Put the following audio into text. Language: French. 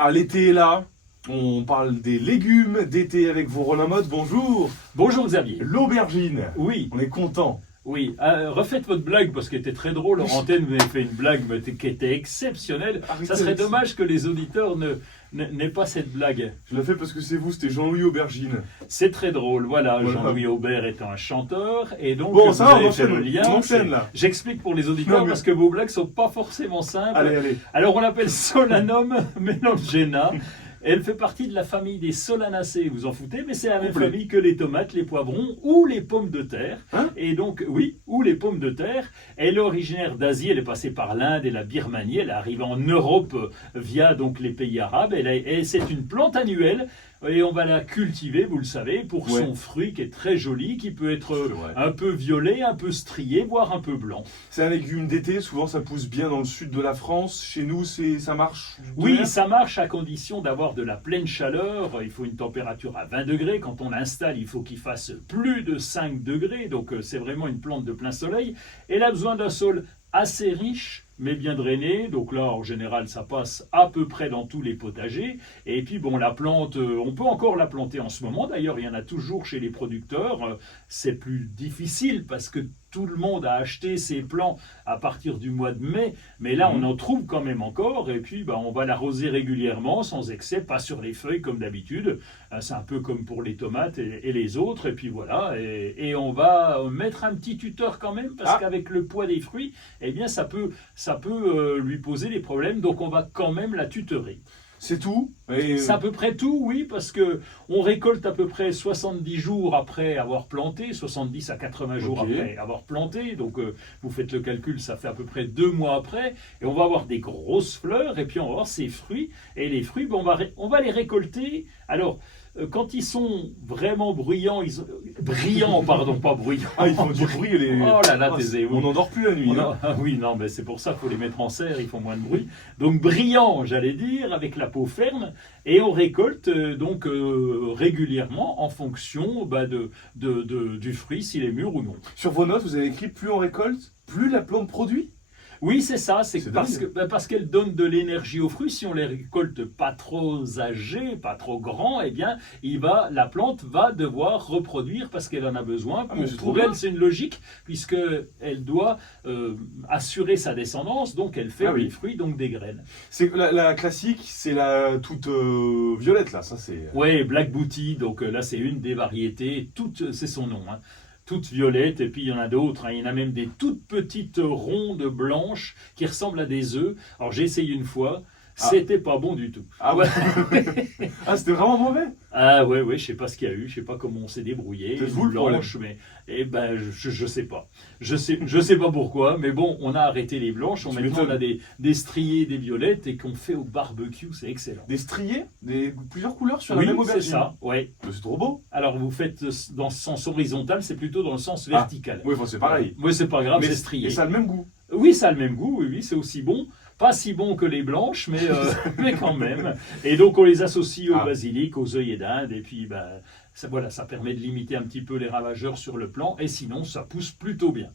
Ah, l'été est là, on parle des légumes d'été avec vous, Roland Motte, bonjour. Bonjour Xavier. L'aubergine, Oui, on est content. oui. Refaites votre blague parce qu'elle était très drôle. En antenne, vous avez fait une blague qui était exceptionnelle. Arrêtez Ça serait avec ça. dommage que les auditeurs n'aient pas cette blague. Je l'ai fait parce que c'est vous, c'était Jean-Louis Aubergine. C'est très drôle. Voilà, Voilà. Jean-Louis Aubert est un chanteur. Et donc, Bon, vous ça va, avez on fait le enchaîne, lien. on enchaîne là. J'explique pour les auditeurs Non, mais- parce que vos blagues sont pas forcément simples. Allez. Alors, on l'appelle Solanum melongena. Elle fait partie de la famille des Solanacées, vous en foutez, mais c'est la même Complet. famille que les tomates, les poivrons ou les pommes de terre. Hein? Et donc, oui, ou les pommes de terre. Elle est originaire d'Asie, elle est passée par l'Inde et la Birmanie, elle est arrivée en Europe via donc les pays arabes. Et c'est une plante annuelle et on va la cultiver, vous le savez, pour Ouais. son fruit qui est très joli, qui peut être C'est vrai. un peu violet, un peu strié, voire un peu blanc. C'est un légume d'été, souvent ça pousse bien dans le sud de la France. Chez nous, ça marche. Oui, ça marche à condition d'avoir de la pleine chaleur. Il faut une température à 20 degrés. Quand on l'installe, il faut qu'il fasse plus de 5 degrés. Donc c'est vraiment une plante de plein soleil. Elle a besoin d'un sol assez riche, mais bien drainé. Donc là, en général, ça passe à peu près dans tous les potagers. Et puis, bon, la plante, on peut encore la planter en ce moment. D'ailleurs, il y en a toujours chez les producteurs. C'est plus difficile parce que tout le monde a acheté ses plants à partir du mois de mai. Mais là, on en trouve quand même encore. Et puis, on va l'arroser régulièrement, sans excès, pas sur les feuilles comme d'habitude. C'est un peu comme pour les tomates et les autres. Et puis voilà. Et on va mettre un petit tuteur quand même parce qu'avec le poids des fruits, eh bien, ça peut lui poser des problèmes, donc on va quand même la tutorer. C'est tout. Et C'est à peu près tout, oui, parce que on récolte à peu près 70 jours après avoir planté, 70 à 80 jours Ok. après avoir planté, donc vous faites le calcul, ça fait à peu près 2 mois après, et on va avoir des grosses fleurs, et puis on va avoir ces fruits, et les fruits, on va les récolter. Alors, quand ils sont vraiment bruyants, brillants, pardon, pas bruyants. Ah, ils font du bruit. Oh là là, taisez-vous. On n'endort plus la nuit. hein. Ah oui, non, mais c'est pour ça qu'il faut les mettre en serre, ils font moins de bruit. Donc brillant, j'allais dire, avec la peau ferme, et on récolte régulièrement en fonction du fruit, s'il est mûr ou non. Sur vos notes, vous avez écrit plus on récolte, plus la plante produit. Oui, c'est ça, c'est C'est parce dingue. parce qu'elle donne de l'énergie aux fruits. Si on les récolte pas trop âgés, pas trop grands, eh bien, la plante va devoir reproduire parce qu'elle en a besoin. Ah, mais c'est trop Pour bien. elle, c'est une logique puisque elle doit assurer sa descendance, donc elle fait Ah oui. des fruits, donc des graines. C'est la classique, c'est la toute violette là. Ça c'est. Oui, Black Booty, donc là c'est une des variétés, c'est son nom, hein. Toutes violettes, et puis il y en a d'autres, hein. Il y en a même des toutes petites rondes blanches qui ressemblent à des œufs. Alors j'ai essayé une fois, c'était pas bon du tout. Ah ouais. Ah, c'était vraiment mauvais. Ah ouais, je sais pas ce qu'il y a eu, je sais pas comment on s'est débrouillé, C'est une vous le blanche, mais je sais pas. Je sais pas pourquoi, mais bon, on a arrêté les blanches, Tu maintenant on m'étonnes. a des striées, des violettes, et qu'on fait au barbecue, c'est excellent. Des striés, plusieurs couleurs sur Oui, la même c'est aubergine. ça, ouais. Mais c'est trop beau. Alors vous faites dans ce sens horizontal, c'est plutôt dans le sens vertical. Oui, enfin, c'est pareil. Oui, c'est pas grave, Mais c'est strié. Et ça a le même goût. Oui, ça a le même goût, oui, c'est aussi bon. Pas si bon que les blanches, mais quand même. Et donc on les associe au basilic, aux œillets d'Inde, et puis ça permet de limiter un petit peu les ravageurs sur le plan, et sinon ça pousse plutôt bien.